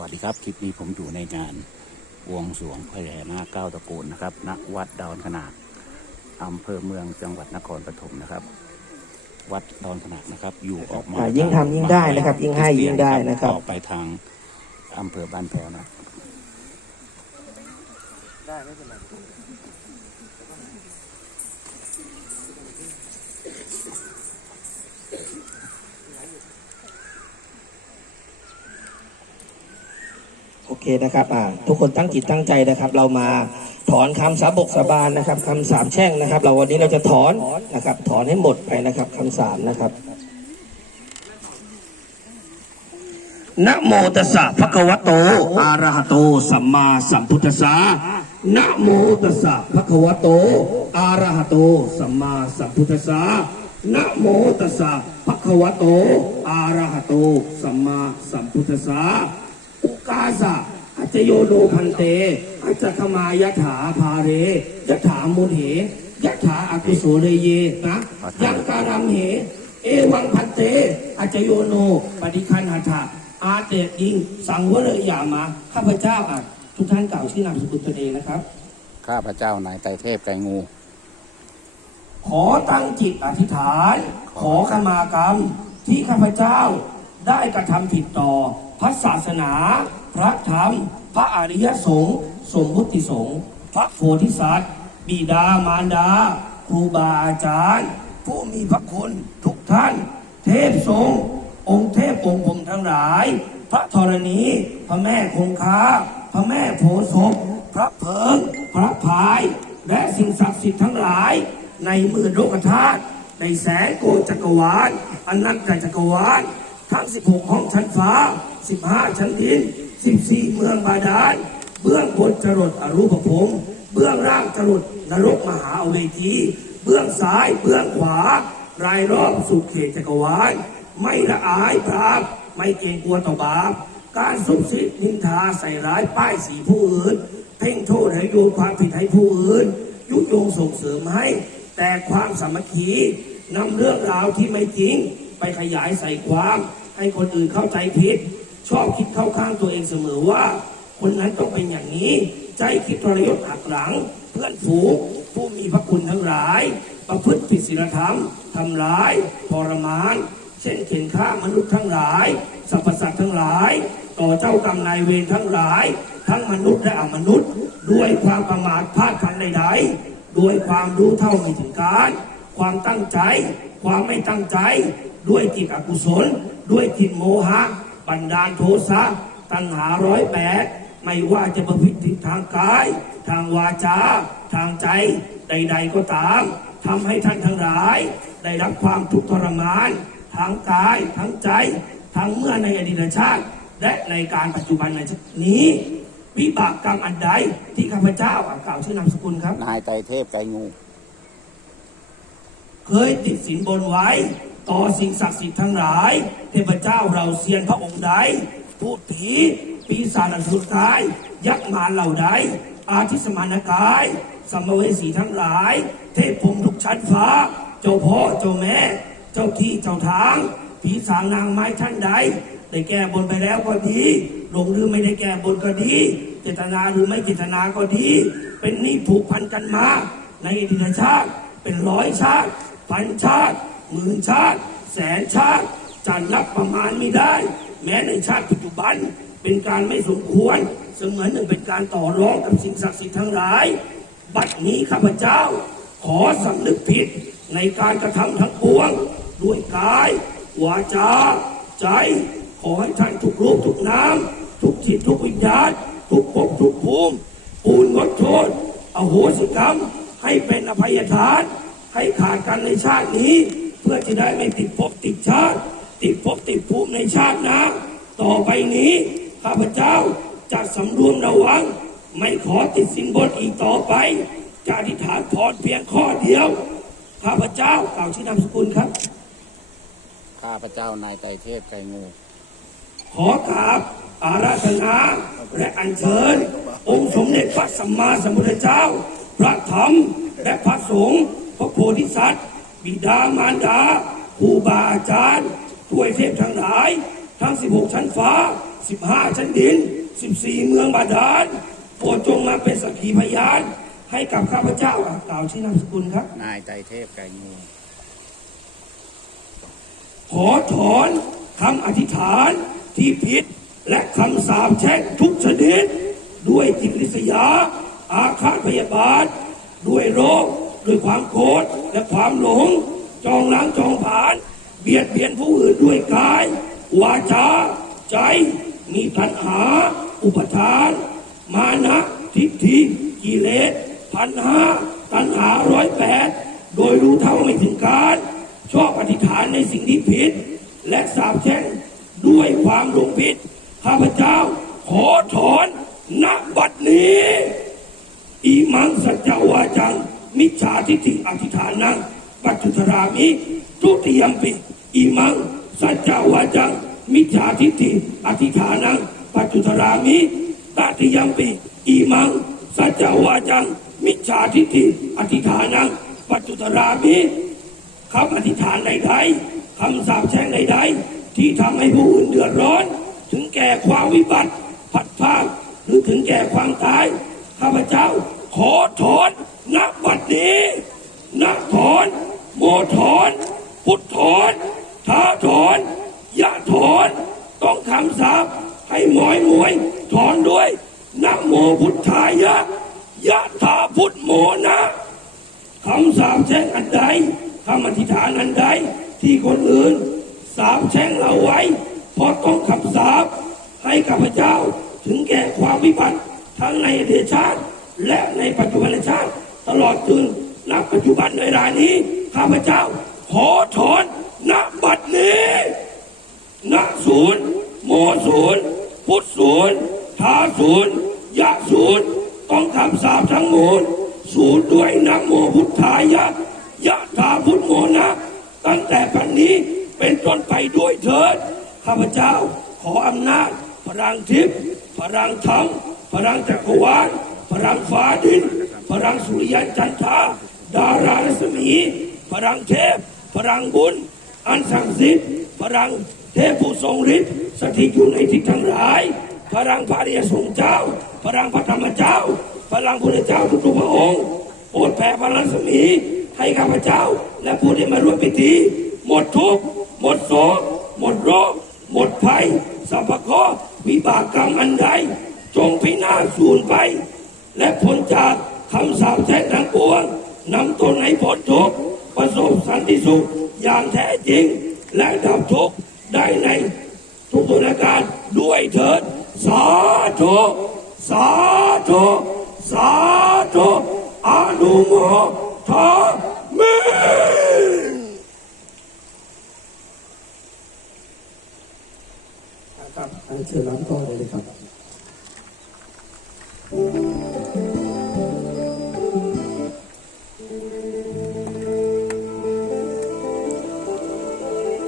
วัสดีครับ คลิปนี้ผมอยู่ในงานบวงสรวงพญานาคเก้าตระกูลนะครับณวัดดอนขนาดอำเภอเมืองจังหวัดนครปฐมนะครับ วัดดอนขนาดนะครับ อยู่ออกมาอ่ายิ่งทำยิ่งได้นะครับยิ่งให้ยิ่งได้นะครับ ออกไปทางอำเภอบ้านแพ้วนะโอเคนะครับอ่าทุกคนตั้งจิตตั้งใจนะครับ เรามาถอนคำสาบกสาบานนะครับคำสามแช่งนะครับ เราวันนี้เราจะถอนนะครับ ถอนให้หมดไปนะครับคำสามนะครับนะโมตัสสะภะคะวะโตอะระหะโต สัมมาสัมพุทธัสสะนะโมตัสสะภะคะวะโตอะระหะโต สัมมาสัมพุทธัสสะนะโมตัสสะภะคะวะโตอะระหะโต สัมมาสัมพุทธัสสะอุกาสะ จจโยโนพันเตอัจจขมายถาภาเรยถามุนเหยถาอากุโสเรเยนะยังการัมเห เอวังพันเตอัจจโยโนปฏิคันหัตถะอาเตยิง สังวรยามาข้าพเจ้าอะทุกท่านกล่าวชื่อนามสกุลตนเองนะครับ ข้าพเจ้านายไตรเทพไกรงู ขอตั้งจิตอธิษฐาน ขอขมากรรมที่ข้าพเจ้าได้กระทำผิดต่อพระศาสนา พระธรรม พระอริยสงฆ์สมมุติสงฆ์พระโพธิสัตว์บิดามารดา ครูบาอาจารย์ ผู้มีพระคุณทุกท่าน เทพสงฆ์องค์เทพองค์ผมทั้งหลาย พระธรณี พระแม่คงคาพระแม่โพธิ์ศพพระเพิง พระพาย และสิ่งศักดิ์สิทธิ์ทั้งหลาย ในมือโลกธาตุในแสงโกจักรวาลอนันตจักรวาลทั้ง 16 ห้องชั้นฟ้า 15 ชั้นดิน 14เมืองบาดาลเบื้องบนจรดอรูปภพเบื้องล่างจรดนรกมหาอเวจีเบื้องซ้ายเบื้องขวา รายรอบสุดเขตจักรวาลไม่ละอายพรามไม่เกรงกลัวต่อบาป การซุบซิบนินทาใส่ร้ายป้ายสีผู้อื่น เพ่งโทษให้โยนความผิดให้ผู้อื่น ยุยงส่งเสริมให้ แต่ความสามัคคีนำเรื่องราวที่ไม่จริง ไปขยายใส่ความ ให้คนอื่นเข้าใจผิด ชอบคิดเข้าข้างตัวเองเสมอว่า คนนั้นต้องเป็นอย่างนี้ ใจคิดทรยศหักหลัง เพื่อนฝูงผู้มีพระคุณทั้งหลาย ประพฤติผิดศีลธรรมทำร้ายทรมาน เช่นเข็นฆ่ามนุษย์ทั้งหลายสรรพสัตว์ทั้งหลาย ต่อเจ้ากรรมนายเวรทั้งหลาย ทั้งมนุษย์และอมนุษย์ ด้วยความประมาทพลาดครั้งใดๆด้วยความรู้เท่าไม่ถึงการ ความตั้งใจ ความไม่ตั้งใจ ด้วยจิตอกุศล ด้วยจิตโมหะ บันดาลโทสะตัณหาร้อยแปดไม่ว่าจะประพฤติทางกาย ทางวาจา ทางใจใด ๆก็ตามทำให้ท่านทั้งหลาย ได้รับความทุกข์ทรมานทางกายทั้งใจ ทั้งเมื่อในอดีตชาติ และในการปัจจุบันในนี้ วิบากกรรมอันใดที่ข้าพเจ้าอะกล่าวชื่อนามสกุลครับ นายไตรเทพไกรงู เคยติดสินบนไว้ ต่อสิ่งศักดิ์สิทธิ์ทั้งหลาย เทพเจ้าเราเซียนพระองค์ใดพูดผีปีศาจอันสุดท้าย ยักษ์มารเหล่าใดอาทิสมานกาย สัมภเวสีทั้งหลาย เทพพรมทุกชั้นฟ้า เจ้าพ่อเจ้าแม่ เจ้าที่เจ้าทาง ผีสางนางไม้ท่านใดได้แก้บนไปแล้วก็ดีหลงหรือไม่ได้แก้บนก็ดี เจตนาหรือไม่เจตนาก็ดี เป็นนี้ผูกพันกันมา ในอดีตชาติเป็นร้อยชาติพันชาติ หมื่นชาติ แสนชาติจะนับประมาณไม่ได้ แม้ในชาติปัจจุบันเป็นการไม่สมควร เสมือนหนึ่งเป็นการต่อรองกับสิ่งศักดิ์สิทธิ์ทั้งหลาย บัดนี้ข้าพเจ้า ขอสำนึกผิดในการกระทำทั้งปวง ด้วยกาย วาจา ใจ ขอให้ท่านทุกรูปทุกน้ำทุกจิตทุกวิญญาณทุกภพทุกภูมิปูนงดโทษอโหสิกรรม ให้เป็นอภัยทาน ให้ขาดกันในชาตินี้ พื่อจะได้ไม่ติดภพติดชาติ ติดภพติดภูมิในชาติหนะ ต่อไปนี้ข้าพเจ้าจะสำรวมระวัง ไม่ขอติดสินบนอีกต่อไปจะอธิษฐานพรเพียงข้อเดียว ข้าพเจ้ากล่าวชื่อนามสกุลครับ ข้าพเจ้านายไตรเทพไกรงู ขอกราบอาราธนาและอัญเชิญ องค์สมเด็จพระสัมมาสัมพุทธเจ้า พระธรรมและพระสงฆ์พระโพธิสัตว์ บิดามารดาครูบาอาจารย์ทวยเทพทั้งหลาย ทั้ง 16 ชั้นฟ้าสิบห้าชั้นดินสิบสี่เมืองบาดาลโปรดจงมาเป็นสักขีพยาน ให้กับข้าพเจ้าอะกล่าวชื่อนามสกุลครับ นายไตรเทพไก่งูขอถอนคำอธิษฐานที่ผิดและคำสาปแช่งทุกชนิด ด้วยจิตริษยา อาฆาตพยาบาท ด้วยโรค ด้วยความโกรธและความหลง จองล้างจองผาน เบียดเบียนผู้อื่นด้วยกาย วาจา ใจ มีปัญหา อุปทาน มานะทิฏฐิกิเลสพันหาตัณหาร้อยแปดโดยรู้เท่าไม่ถึงการ ชอบอธิษฐานในสิ่งที่ผิด และสาบแช่งด้วยความหลงผิด ข้าพเจ้า ขอถอนณบัดนี้ อีมังสัจจวา มิจฉาทิฏฐิอธิฐานังปัจจุตรามิทุติยมปิอีมังสัจจวาจังมิจฉาทิฏฐิอธิฐานังปัจจุตรามิตติยมปิอีมังสัจจวาจังมิจฉาทิฏฐิอธิฐานังปัจจุตรามิคำอธิษฐานใดๆคำสาปแช่งใดๆที่ทำให้ผู้อื่นเดือดร้อน ถึงแก่ความวิบัติ ผัดพลาดหรือถึงแก่ความตายข้าพเจ้า ขอถอนณบัดนี้ณถอนโมถอนพุทธถอนท้าถอนยะถอนต้องคำสาปให้หมอยหมวยถอนด้วยนะโมพุทธายะยะถาพุทธโมนะคำสาปแช่งอันใดคำอธิษฐานอันใดที่คนอื่น สาปแช่งเราไว้เพราะต้องคำสาปให้ข้าพเจ้าถึงแก่ความวิบัติทั้งในอดีตชาติ และในปัจจุบันชาติตลอดจนนับปัจจุบันในเวลานี้ ข้าพเจ้า ขอถอนณบัดนี้ณศูนย์โมศูนย์พุทธศูนย์ทาศูนย์ยะศูนย์ต้องคำสาปทั้งหมดสูตรด้วยนะโมพุทธายะยะถาพุทโมนะ ตั้งแต่ปันนี้เป็นต้นไปด้วยเถิด ข้าพเจ้าขออำนาจพลังทิพย์พลังธรรมพลังจักรวาล พลังฟ้าดินพลังสุริยันจันทราดารารัศมีพลังเทพพลังบุญ อันศักดิ์สิทธิ์พลังเทพผู้ทรงฤทธิ์สถิตอยู่ในทิศทั้งหลายพลังพระริยสงฆ์เจ้าพลังพระธรรมเจ้าพลังพุทธเจ้าทุกๆพระองค์โปรดแผ่พลังรัศมีให้ข้าพเจ้า และผู้ที่มาร่วมพิธี หมดทุกข์หมดโศกหมดโรคหมดภัยสัพพะเคราะห์วิบากกรรมอันใดจงพินาศสูญไป และพ้นจากคำสาปแช่งทั้งปวงนำตนให้พ้นทุกข์ประสบสันติสุขอย่างแท้จริง และดับทุกข์ได้ในทุกสถานการณ์ด้วยเถิด สาธุสาธุสาธุอนุโมทามิครับอันเชิญรับต่อเลยครับ